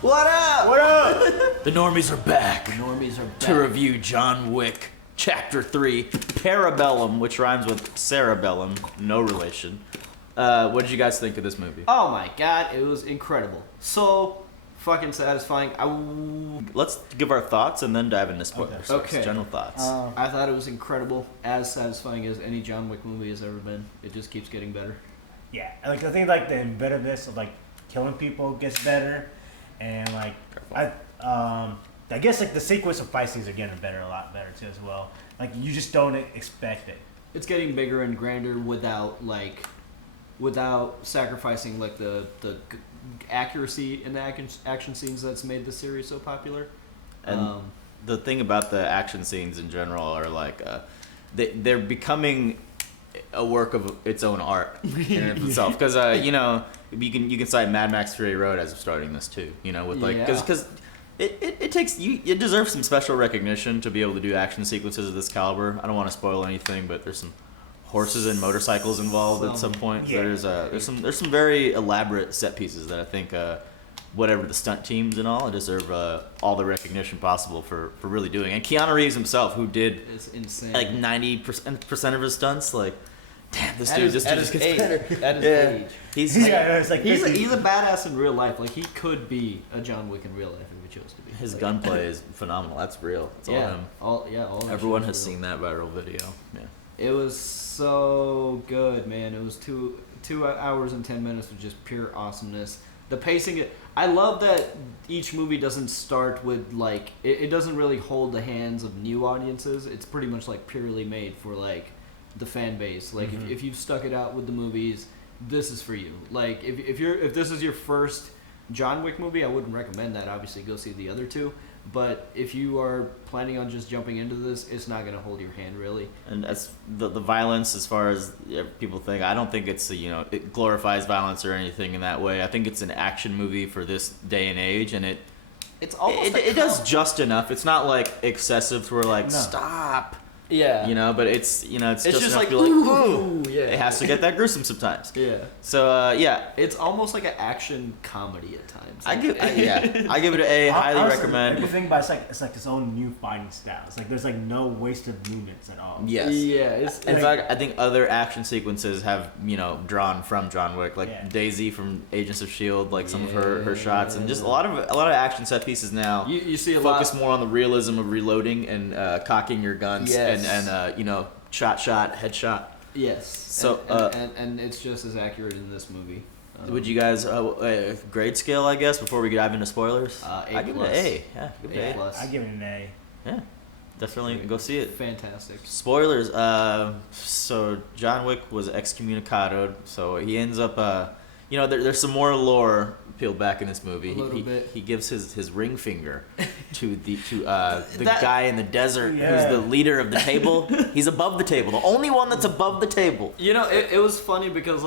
What up? What up? The Normies are back. The Normies are back. To review John Wick, Chapter 3, Parabellum, which rhymes with cerebellum, no relation. What did you guys think of this movie? Oh my god, it was incredible. So fucking satisfying. Let's give our thoughts and then dive into spoilers. Okay. General thoughts. I thought it was incredible, as satisfying as any John Wick movie has ever been. It just keeps getting better. Yeah, like I think like the embeddiveness of like killing people gets better, and like I guess like the sequence of fight scenes are getting better, a lot better too as well. Like you just don't expect it. It's getting bigger and grander without sacrificing like the accuracy in the action scenes that's made the series so popular. And the thing about the action scenes in general are like they're becoming a work of its own art in and of itself, because you know, you can cite Mad Max Fury Road as starting this too, you know, with like because it takes you, it deserves some special recognition to be able to do action sequences of this caliber. I don't want to spoil anything, but there's some horses and motorcycles involved at some point. Yeah. There's some very elaborate set pieces that I think whatever the stunt teams and all deserve all the recognition possible for really doing. And Keanu Reeves himself, who did It's insane. like 90% of his stunts, like damn, this dude just gets age. better. At his Yeah. age. He's It's like He's a badass in real life. Like he could be a John Wick in real life if he chose to be. his Like, gunplay is phenomenal. That's real. It's all him. all that Everyone shit has is real. seen that viral video. Yeah. It was so good, man. It was 2 hours and 10 minutes of just pure awesomeness. The pacing, I love that each movie doesn't start with like it doesn't really hold the hands of new audiences. It's pretty much like purely made for like the fan base. Like if you've stuck it out with the movies, this is for you. Like if this is your first John Wick movie, I wouldn't recommend that. Obviously, go see the other two. But if you are planning on just jumping into this, it's not going to hold your hand, really. And as the violence, as far as people think, I don't think it's it glorifies violence or anything in that way. I think it's an action movie for this day and age, and It's almost it does just enough. It's not like excessive to where like No. stop. Yeah. But it's it's just just enough like, to be like, ooh, yeah. It has to get that gruesome sometimes. Yeah. So It's almost like an action comedy at times. I give it an A. Highly Honestly, recommend. The thing about it's like its own new fighting style. It's like there's like no wasted movements at all. Yes. Yeah. In fact, I think other action sequences have drawn from John Wick, like Yeah. Daisy from Agents of Shield, like some of her shots, and just a lot of action set pieces now. You see a focus lot. more on the realism of reloading and cocking your guns, Yes. and shot, headshot. Yes. So, and it's just as accurate in this movie. Would you guys grade scale? I guess before we dive into spoilers, A I give it plus. an A. Yeah, give it A an A. plus. I give it an A. Yeah, definitely go see it. Fantastic. Spoilers. So John Wick was excommunicated. So he ends up. There's some more lore peeled back in this movie. A little bit. He gives his ring finger to the That- guy in the desert Yeah. who's the leader of the table. He's above the table. The only one that's above the table. It was funny because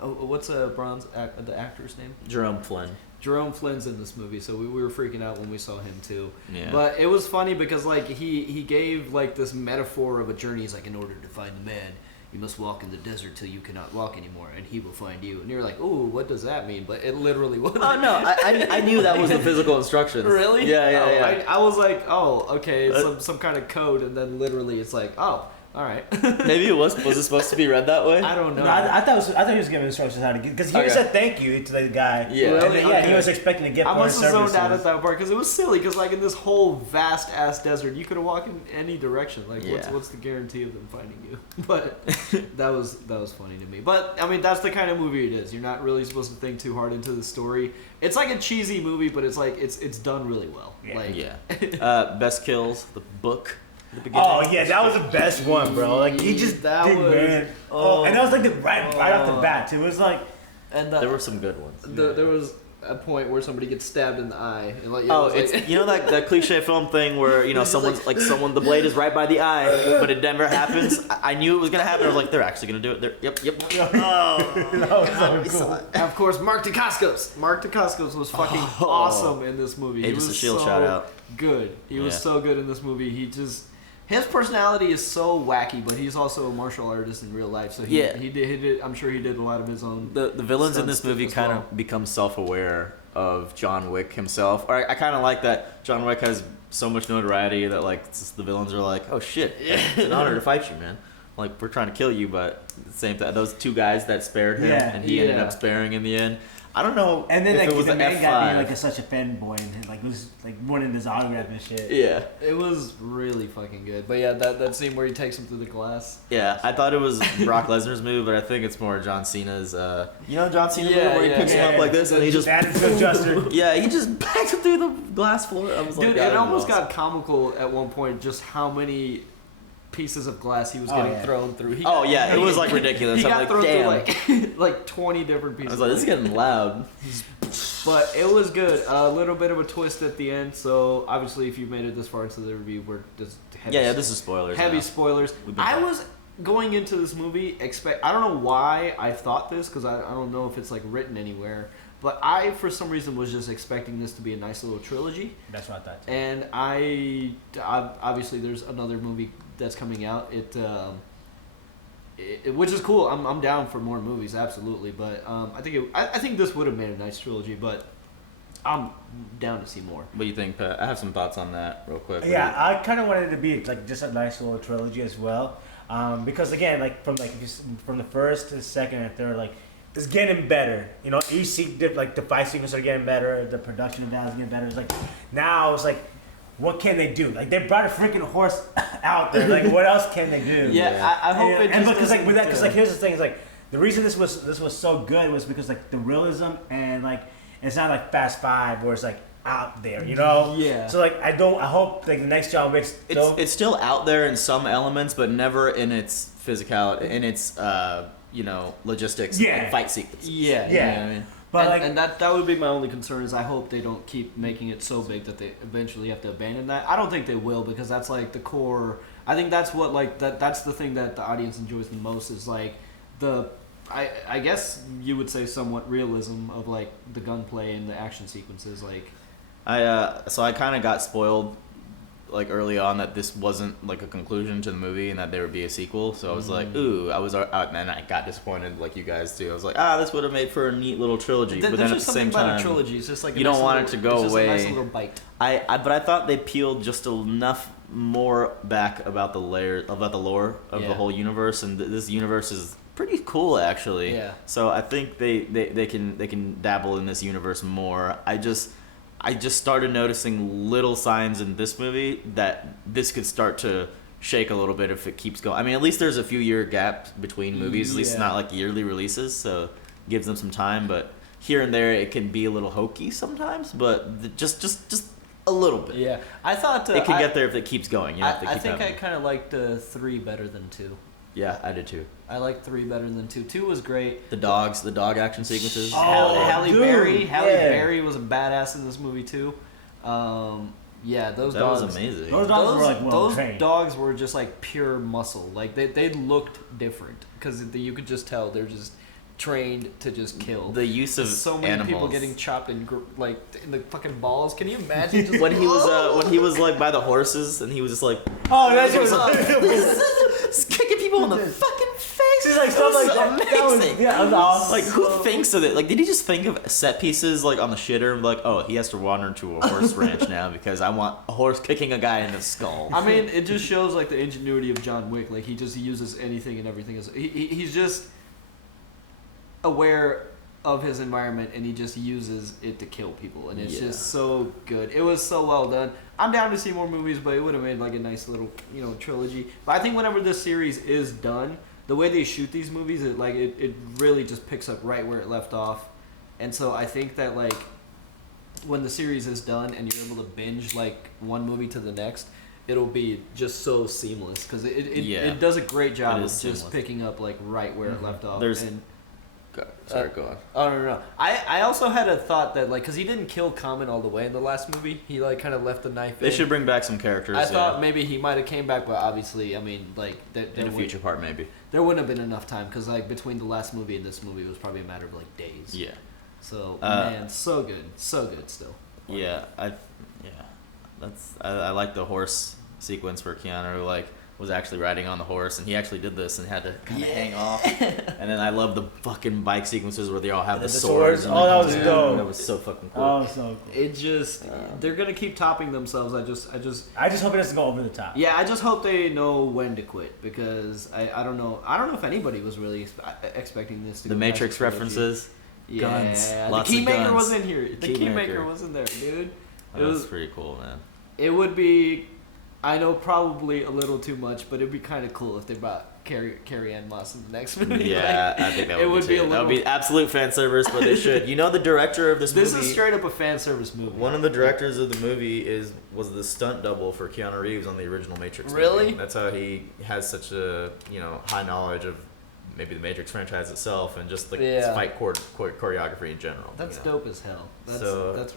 what's the actor's name? Jerome Flynn. Jerome Flynn's in this movie, so we were freaking out when we saw him too. Yeah. But it was funny because like he gave like this metaphor of a journey. He's like, in order to find the man, you must walk in the desert till you cannot walk anymore, and he will find you. And you're like, ooh, what does that mean? But it literally was. Oh no, I knew that was the physical instructions. Really? Yeah. I was like, oh, okay, some kind of code, and then literally it's like, oh, all right. Maybe it was it supposed to be read that way? I don't know. No, I thought he was giving instructions how to get, because he Okay. said thank you to the guy. Yeah. And Really? then, yeah, Okay. he was expecting to get I more must have services. zoned out at that part because it was silly. Because like in this whole vast ass desert, you could have walked in any direction. Like, Yeah. what's the guarantee of them finding you? But that was funny to me. But I mean, that's the kind of movie it is. You're not really supposed to think too hard into the story. It's like a cheesy movie, but it's like it's done really well. Yeah. Like, Yeah. Best kills, the book. at the beginning. Oh yeah, that was the best one, bro. Like he just That did, was- man. oh. And that was like right off the bat too. It was like And There were some good ones. there was a point where somebody gets stabbed in the eye. And like, Oh, it was it's like, that cliche film thing where It's just someone the blade is right by the eye, but it never happens. I knew it was gonna happen. I was like, they're actually gonna do it. Yep. that was so cool. And of course, Mark Dacascos. Mark Dacascos was fucking awesome in this movie. Agents he was of S.H.I.E.L.D. so shout out. good. He was Yeah. so good in this movie. His personality is so wacky, but he's also a martial artist in real life. So he did. I'm sure he did a lot of his own. The villains in this movie kind well. of become self-aware of John Wick himself. Or I kind of like that John Wick has so much notoriety that like the villains are like, oh shit, it's an honor to fight you, man. Like we're trying to kill you, but at the same time, those two guys that spared him, and he ended up sparing in the end. I don't know. And then if like it was the an main F5. guy being like such a fanboy and like was like wanting his autograph and shit. Yeah. It was really fucking good. But yeah, that scene where he takes him through the glass. Yeah, I thought it was Brock Lesnar's move, but I think it's more John Cena's. You know John Cena move where he picks him up like this and he just. Yeah, he just backs him through the glass floor. I was like, dude, it almost got comical at one point. Just how many pieces of glass he was getting thrown through. It was like ridiculous. He got I'm thrown like, damn. through like 20 different pieces. I was like, this is getting loud. But it was good. A little bit of a twist at the end. So obviously, if you made it this far into the review, we're just heavy. Yeah, this is spoilers. Heavy now. spoilers. I was going into this movie I don't know why I thought this because I don't know if it's like written anywhere. But I, for some reason, was just expecting this to be a nice little trilogy. That's what I thought too. And I obviously there's another movie that's coming out. Which is cool. I'm down for more movies, absolutely. But I think this would have made a nice trilogy. But I'm down to see more. What do you think, Pat? I have some thoughts on that, real quick. Yeah, I kind of wanted it to be like just a nice little trilogy as well, because again, from the first to the second and third, like. It's getting better, you know. Each like the fight sequences are getting better, the production of that is getting better. It's like now it's like, what can they do? Like they brought a freaking horse out there. Like what else can they do? Yeah. I hope it. And because like with that, because like here's the thing: is like the reason this was so good was because like the realism and like it's not like Fast Five where it's like out there, you know. Yeah. So like I hope like the next John Wick's it's still out there in some elements, but never in its physicality, in its logistics, and fight sequences. Yeah. You know what I mean? But and that would be my only concern is I hope they don't keep making it so big that they eventually have to abandon that. I don't think they will because that's like the core. I think that's what like that's the thing that the audience enjoys the most is like I guess you would say somewhat realism of like the gunplay and the action sequences like. I kind of got spoiled like early on that this wasn't like a conclusion to the movie and that there would be a sequel. So I was like, ooh, and I got disappointed like you guys do. I was like, this would have made for a neat little trilogy. But then at the same time, a trilogy. It's just like you don't want it to go away. It's just a nice little bite. But I thought they peeled just enough more back about the lore of the whole universe, and this universe is pretty cool actually. Yeah. So I think they can dabble in this universe more. I just started noticing little signs in this movie that this could start to shake a little bit if it keeps going. I mean, at least there's a few year gap between movies. At least it's not like yearly releases, so it gives them some time. But here and there, it can be a little hokey sometimes. But just a little bit. Yeah, I thought it can get there if it keeps going. You know, I think I kind of liked 3 better than 2. Yeah, I did too. I liked 3 better than 2. 2 was great. The dog action sequences. Halle Berry was a badass in this movie too. Yeah, those dogs. That was amazing. Those dogs were like well trained. Dogs were just like pure muscle. Like they looked different because you could just tell they're just trained to just kill. The use of so many animals. people getting chopped in the fucking balls. Can you imagine? Just when he was like by the horses and he was just like, that's just kicking people in the fucking face. She's like, that was amazing. That was awesome. Like, who thinks of it? Like, did he just think of set pieces like on the shitter and be like, oh, he has to wander into a horse ranch now because I want a horse kicking a guy in the skull? I mean, it just shows like the ingenuity of John Wick. Like he uses anything and everything. He's just aware of his environment and he just uses it to kill people, and it's just so good. It was so well done. I'm down to see more movies, but it would have made like a nice little trilogy. But I think whenever this series is done, the way they shoot these movies, it really just picks up right where it left off. And so I think that like when the series is done and you're able to binge like one movie to the next, it'll be just so seamless because it does a great job of just picking up like right where it left off. Sorry, go on. Oh no. I also had a thought that like because he didn't kill Common all the way in the last movie, he like kind of left the knife. They should bring back some characters. I thought maybe he might have came back, but obviously, I mean, like in a future part maybe there wouldn't have been enough time because like between the last movie and this movie it was probably a matter of like days. Yeah. So man, so good still. I like the sequence where Keanu like was actually riding on the horse, and he actually did this and had to kind of hang off. And then I love the fucking bike sequences where they all have the swords. Oh, that was dope. That was so fucking cool. Oh, so cool. It just they're gonna keep topping themselves. I just hope it doesn't go over the top. yeah, I just hope they know when to quit, because I don't know if anybody was really expecting this to The go Matrix past the trilogy. references. Yeah, Guns. Lots the of Keymaker guns. was in here. The Keymaker. Keymaker was in there, dude. That was pretty cool, man. It would be, I know, probably a little too much, but it'd be kind of cool if they brought Carrie Ann Moss in the next movie. Yeah, Like, I think that it would be a too. That little. would be absolute fan service, but they should. You know, the director of this movie. This is straight up a fan service movie. One of the directors of the movie was the stunt double for Keanu Reeves on the original Matrix. Really? Movie. That's how he has such a high knowledge of maybe the Matrix franchise itself and just like fight choreography in general. That's dope as hell. That's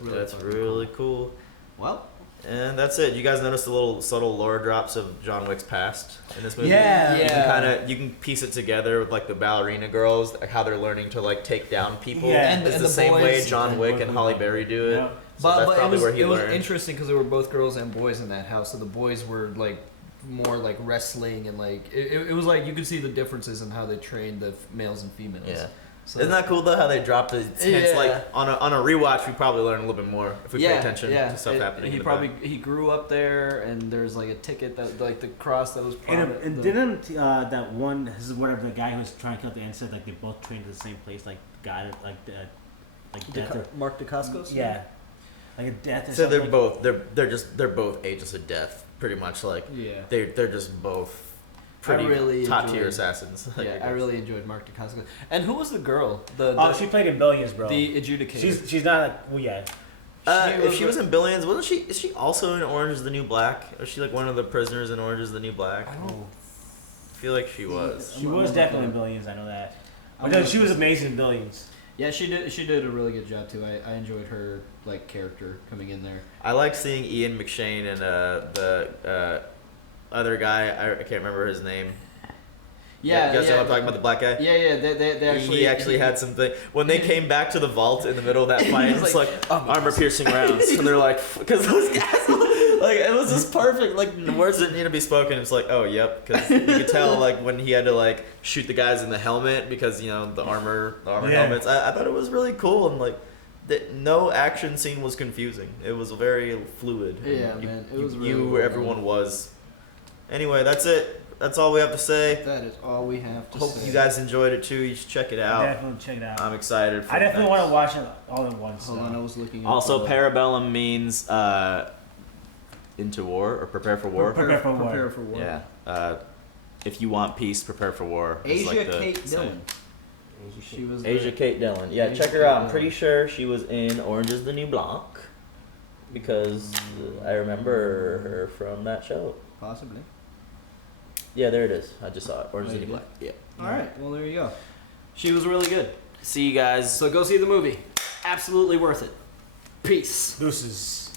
really that's fucking really cool. Well, and that's it. You guys notice the little subtle lore drops of John Wick's past in this movie? Yeah. You can piece it together with like the ballerina girls, like how they're learning to like take down people. Yeah. It's And the the same way boys- John Wick and Halle Berry do it. Yeah. So that's but probably where he it was learned. interesting because they were both girls and boys in that house. So the boys were like more like wrestling, and like it was like you could see the differences in how they trained the males and females. Yeah. So Isn't that cool though how they dropped the hints? Yeah. Like on a rewatch, we probably learn a little bit more if we pay attention to stuff happening. He in the probably back. he grew up there, and there's like a ticket that like the cross that was. And didn't that one, whatever, the guy who was trying to kill the insect, like they both trained at the same place, like got it, like death or, Mark Dacascos? yeah, like a death. Or So they're something. both they're both agents of death, pretty much. Like Yeah. they're just both pretty really top tier enjoyed- assassins. Yeah, I really enjoyed Mark Dacascos. And who was the girl? She played in Billions, bro. the adjudicator. She's not like, well, yeah. If she was in Billions, wasn't she? Is she also in Orange Is the New Black? Or is she like one of the prisoners in Orange Is the New Black? I don't. I feel like she was. She was definitely in Billions. I know that. I'm But gonna- she was amazing in Billions. Yeah, she did. She did a really good job too. I enjoyed her like character coming in there. I like seeing Ian McShane and the other guy. I can't remember his name. Yeah, you guys know what I'm talking about, the black guy? Yeah. They He actually had something when they came back to the vault in the middle of that fight. was It's like, like armor-piercing rounds, and they're like, because those guys, like, it was just perfect. Like, the words didn't need to be spoken. It's like, oh, yep, because you could tell like when he had to like shoot the guys in the helmet because the armor helmets. I thought it was really cool, and like no action scene was confusing. It was very fluid. Yeah, You- man, it was you really knew well where done. everyone was. Anyway, that's it. That's all we have to say. That is all we have to Hope say. you guys enjoyed it too. You should check it out. Definitely check it out. I'm excited. For I definitely the want next- to watch it all at once. Hold on, I was looking. Also, up, Parabellum means into war or prepare for war. Prepare for war. Prepare for war. Yeah. If you want peace, prepare for war. is Asia like the Kate saying. Dillon. She was Asia Kate Dillon. Yeah, Asia check her Kate out. I'm Dillon. pretty sure she was in Orange Is the New Black because I remember her from that show. possibly. Yeah, there it is. I just saw it. Orange Is Oh, the New you Black. Yeah. All right. Well, there you go. She was really good. See you guys. So go see the movie. Absolutely worth it. Peace. Deuces.